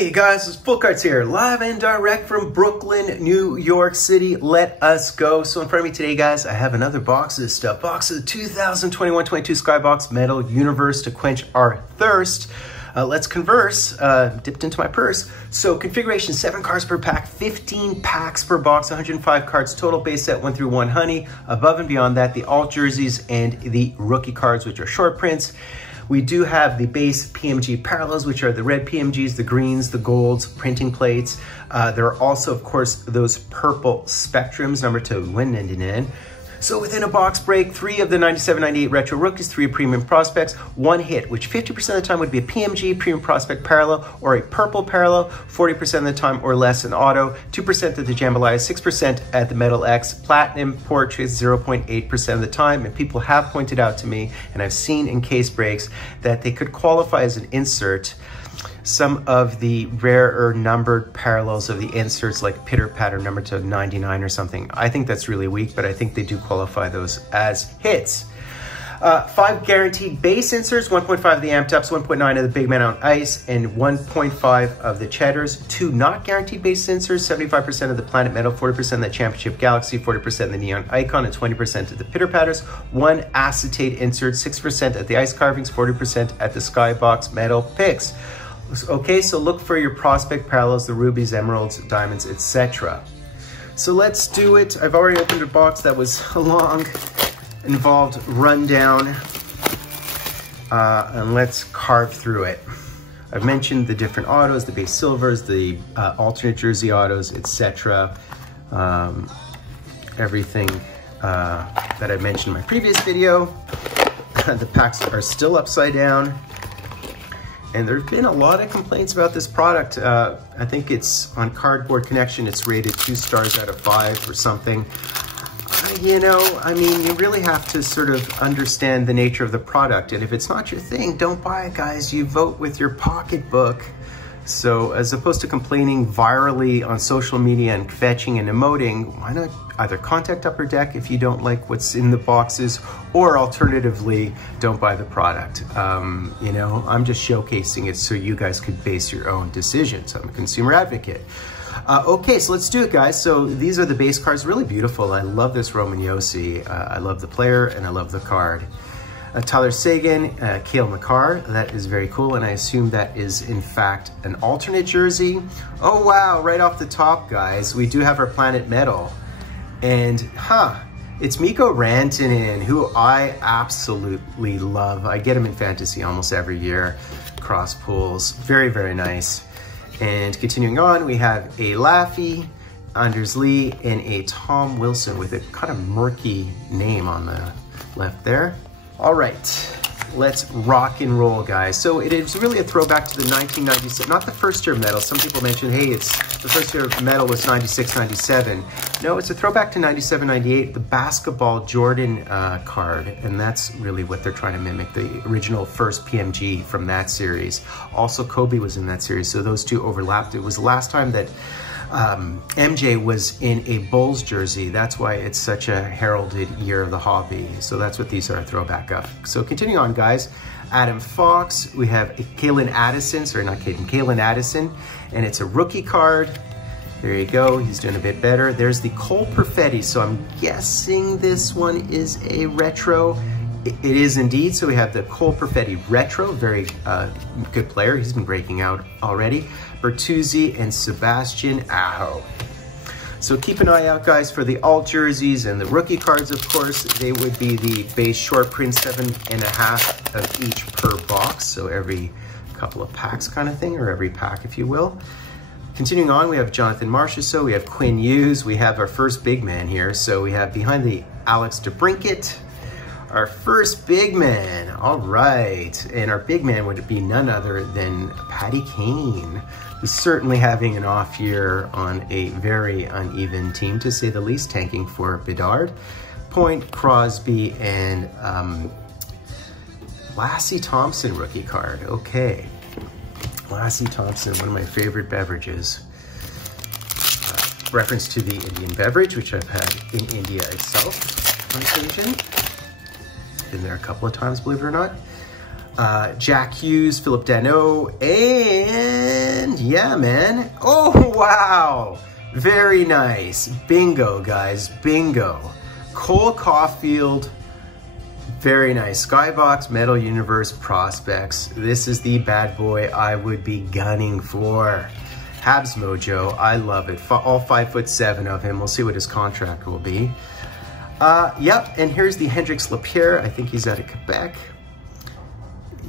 Hey guys, it's Fultoncards here, live and direct from Brooklyn, New York City. Let us go. So in front of me today, guys, I have another box of this stuff. Box of the 2021-22 Skybox Metal Universe to quench our thirst. Let's converse. Dipped into my purse. So configuration, 7 cards per pack, 15 packs per box, 105 cards total, base set 1 through 1 honey. Above and beyond that, the alt jerseys and the rookie cards, which are short prints. We do have the base PMG parallels, which are the red PMGs, the greens, the golds, printing plates. There are also, of course, those purple spectrums, number 199. So within a box break, 3 of the 97-98 retro rookies, 3 of premium prospects, 1 hit, which 50% of the time would be a PMG, premium prospect parallel, or a purple parallel, 40% of the time or less an auto, 2% at the Jambalaya, 6% at the Metal X, platinum portraits 0.8% of the time. And people have pointed out to me, and I've seen in case breaks, that they could qualify as an insert some of the rarer numbered parallels of the inserts, like Pitter Patter number to 99 or something. I think that's really weak, but I think they do qualify those as hits. 5 guaranteed base inserts, 1.5 of the amped ups, 1.9 of the big man on ice, and 1.5 of the cheddars. 2 not guaranteed base inserts, 75% of the Planet Metal, 40% of the Championship Galaxy, 40% of the Neon Icon, and 20% of the Pitter Patters. 1 acetate insert, 6% at the ice carvings, 40% at the Skybox Metal picks. Okay, so look for your prospect parallels, the rubies, emeralds, diamonds, etc. So let's do it. I've already opened a box that was a long, involved rundown, and let's carve through it. I've mentioned the different autos, the base silvers, the alternate jersey autos, etc. Everything that I mentioned in my previous video. The packs are still upside down. And there have been a lot of complaints about this product. I think it's on Cardboard Connection, it's rated 2 stars out of 5 or something. You know, I mean, you really have to sort of understand the nature of the product. And if it's not your thing, don't buy it, guys. You vote with your pocketbook. So as opposed to complaining virally on social media and fetching and emoting, why not either contact Upper Deck if you don't like what's in the boxes, or alternatively, don't buy the product. You know, I'm just showcasing it so you guys could base your own decisions. I'm a consumer advocate. Okay, so let's do it, guys. So these are the base cards, really beautiful. I love this Roman Yossi. I love the player and I love the card. Tyler Seguin, Cale Makar, that is very cool, and I assume that is in fact an alternate jersey. Oh wow, right off the top, guys, we do have our Planet Metal. And it's Mikko Rantanen, who I absolutely love. I get him in fantasy almost every year, cross pools, very, very nice. And continuing on, we have a Laffy, Anders Lee, and a Tom Wilson with a kind of murky name on the left there. All right, let's rock and roll, guys. So it is really a throwback to the 1996, not the first year of Metal. Some people mention, hey, it's the first year of Metal was 96, 97. No, it's a throwback to 97, 98, the basketball Jordan card. And that's really what they're trying to mimic, the original first PMG from that series. Also, Kobe was in that series, so those two overlapped. It was the last time that MJ was in a Bulls jersey. That's why it's such a heralded year of the hobby. So that's what these are, a throwback of. So continuing on, guys, Adam Fox, we have Kalen Addison, sorry, not Caden, Kalen Addison, and it's a rookie card. There you go, he's doing a bit better. There's the Cole Perfetti, so I'm guessing this one is a retro. It is indeed, so we have the Cole Perfetti Retro, very good player. He's been breaking out already. Bertuzzi and Sebastian Aho. So keep an eye out, guys, for the alt jerseys and the rookie cards, of course. They would be the base short print, 7.5 of each per box, so every couple of packs kind of thing, or every pack, if you will. Continuing on, we have Jonathan Marchessault, we have Quinn Hughes, we have our first big man here. So we have behind the Alex DeBrincat, our first big man. All right, and our big man would be none other than Patty Kane, who's certainly having an off year on a very uneven team, to say the least, tanking for Bedard, Point, Crosby, and Lassie Thompson rookie card. Okay, Lassie Thompson, one of my favorite beverages. Reference to the Indian beverage, which I've had in India itself on occasion. Been there a couple of times, believe it or not. Jack Hughes, Philip Danault, and yeah, man. Oh, wow. Very nice. Bingo, guys, bingo. Cole Caulfield, very nice. Skybox, Metal Universe Prospects. This is the bad boy I would be gunning for. Habs Mojo, I love it. All 5'7" of him. We'll see what his contract will be. Yep, and here's the Hendrix Lapierre. I think he's out of Quebec.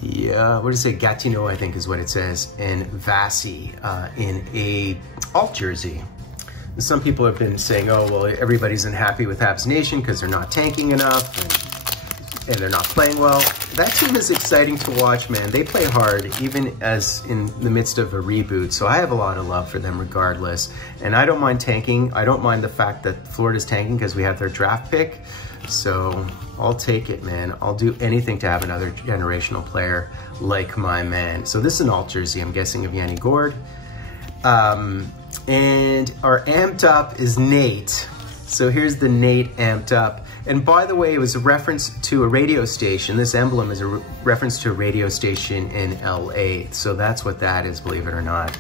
Yeah, what does it say? Gatineau, I think is what it says. And Vassy in a alt jersey. And some people have been saying, oh, well, everybody's unhappy with Habs Nation because they're not tanking enough and they're not playing well. That team is exciting to watch, man. They play hard, even as in the midst of a reboot. So I have a lot of love for them regardless. And I don't mind tanking. I don't mind the fact that Florida's tanking because we have their draft pick. So I'll take it, man. I'll do anything to have another generational player like my man. So this is an alt jersey, I'm guessing, of Yanni Gourde. And our amped up is Nate. So here's the Nate amped up. And by the way, it was a reference to a radio station. This emblem is a reference to a radio station in LA. So that's what that is, believe it or not.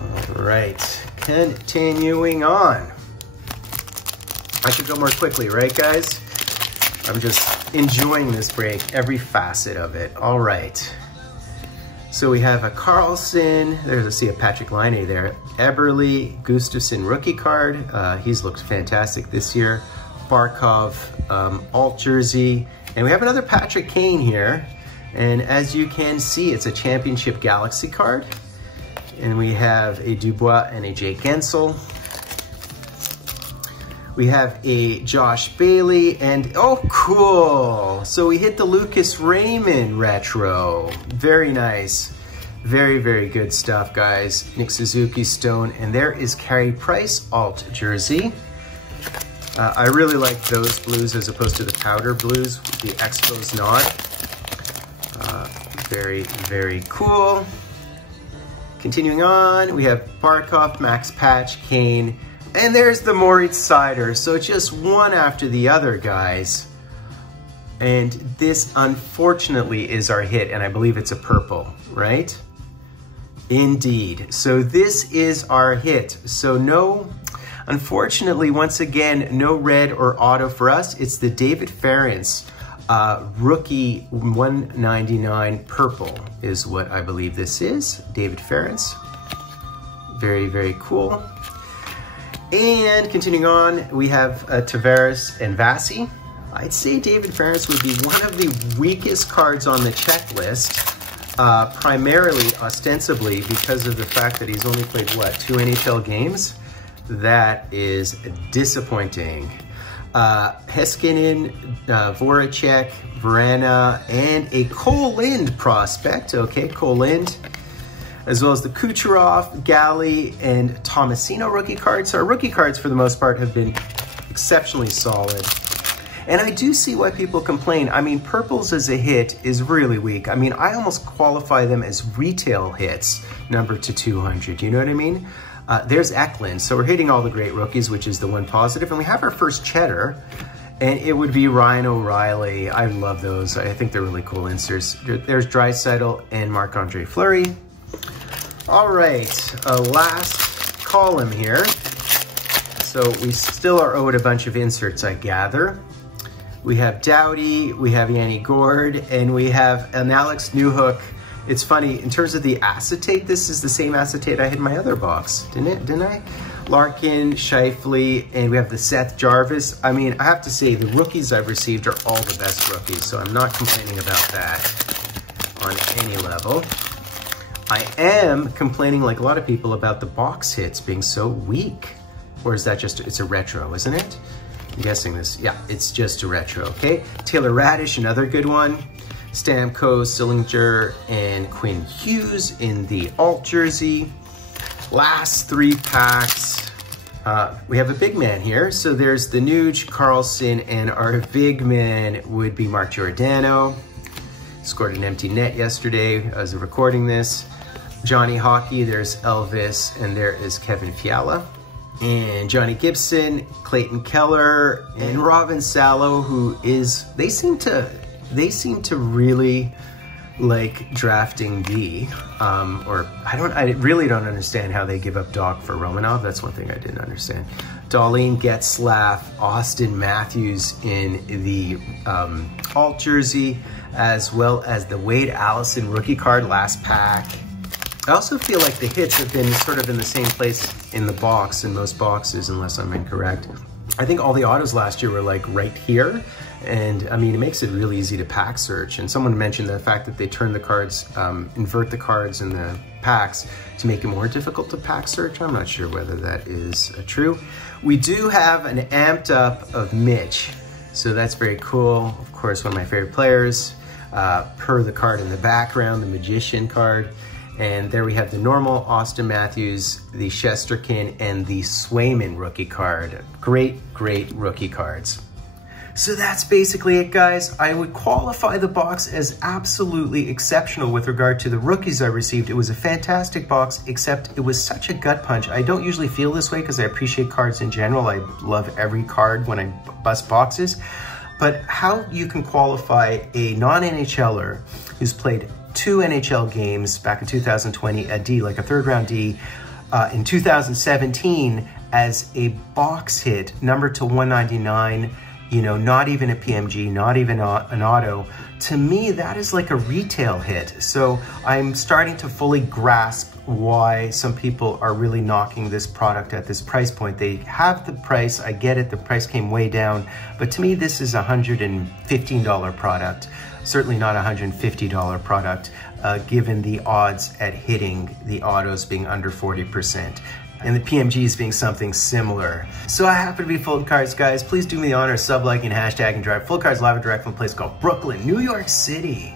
All right, continuing on. I should go more quickly, right, guys? I'm just enjoying this break, every facet of it. All right. So we have a Carlson, there's a Patrick Laine there. Eberle, Gustafsson rookie card. He's looked fantastic this year. Barkov alt jersey. And we have another Patrick Kane here. And as you can see, it's a Championship Galaxy card. And we have a Dubois and a Jake Gensel. We have a Josh Bailey and, oh, cool. So we hit the Lucas Raymond retro. Very nice. Very, very good stuff, guys. Nick Suzuki Stone, and there is Carey Price alt jersey. I really like those blues as opposed to the powder blues with the Expos nod. Very, very cool. Continuing on, we have Barkov, Max Patch, Kane, and there's the Moritz Seider. So just one after the other, guys. And this, unfortunately, is our hit, and I believe it's a purple, right? Indeed. So this is our hit. So no, unfortunately, once again, no red or auto for us. It's the David Ference rookie 199 purple is what I believe this is. David Ference. Very, very cool. And continuing on, we have Tavares and Vassy. I'd say David Ference would be one of the weakest cards on the checklist, primarily, ostensibly, because of the fact that he's only played, what, 2 NHL games? That is disappointing. Heiskanen, Voracek, Vrana, and a Cole Lind prospect. Okay, Cole Lind. As well as the Kucherov, Galley, and Tomasino rookie cards. So our rookie cards, for the most part, have been exceptionally solid. And I do see why people complain. I mean, purples as a hit is really weak. I mean, I almost qualify them as retail hits, number to 200. You know what I mean? There's Eklund. So we're hitting all the great rookies, which is the one positive. And we have our first cheddar, and it would be Ryan O'Reilly. I love those. I think they're really cool inserts. There's Draisaitl and Marc-Andre Fleury. All right, last column here. So we still are owed a bunch of inserts, I gather. We have Doughty, we have Yanni Gourde, and we have an Alex Newhook. It's funny, in terms of the acetate, this is the same acetate I had in my other box, didn't I? Larkin, Scheifele, and we have the Seth Jarvis. I mean, I have to say, the rookies I've received are all the best rookies, so I'm not complaining about that on any level. I am complaining, like a lot of people, about the box hits being so weak. Or is that just, it's a retro, isn't it? I'm guessing this, yeah, it's just a retro, okay? Taylor Radish, another good one. Stamkos, Sillinger, and Quinn Hughes in the alt jersey. Last 3 packs. We have a big man here. So there's the Nuge, Carlson, and our big man would be Mark Giordano. Scored an empty net yesterday as of recording this. Johnny Hockey, there's Elvis, and there is Kevin Fiala. And Johnny Gibson, Clayton Keller, and Robin Salo, who is, they seem to really like drafting D, or I really don't understand how they give up Doc for Romanov. That's one thing I didn't understand. Darlene Getzlaff, Austin Matthews in the alt jersey, as well as the Wade Allison rookie card last pack. I also feel like the hits have been sort of in the same place in the box, in most boxes, unless I'm incorrect. I think all the autos last year were like right here. And I mean, it makes it really easy to pack search. And someone mentioned the fact that they turn the cards, invert the cards in the packs to make it more difficult to pack search. I'm not sure whether that is true. We do have an amped up of Mitch. So that's very cool. Of course, one of my favorite players, per the card in the background, the Magician card. And there we have the normal Austin Matthews, the Shesterkin, and the Swayman rookie card. Great, great rookie cards. So that's basically it, guys. I would qualify the box as absolutely exceptional with regard to the rookies I received. It was a fantastic box, except it was such a gut punch. I don't usually feel this way because I appreciate cards in general. I love every card when I bust boxes. But how you can qualify a non-NHLer who's played 2 NHL games back in 2020, a D, like a third round D, in 2017 as a box hit, numbered to 199, you know, not even a PMG, not even an auto. To me, that is like a retail hit. So I'm starting to fully grasp why some people are really knocking this product at this price point. They have the price, I get it, the price came way down, but to me, this is a $115 product. Certainly not a $150 product, given the odds at hitting the autos being under 40%. And the PMGs being something similar. So I happen to be Fultoncards, guys. Please do me the honor of sub-liking, hashtag, and drive Fultoncards live and direct from a place called Brooklyn, New York City.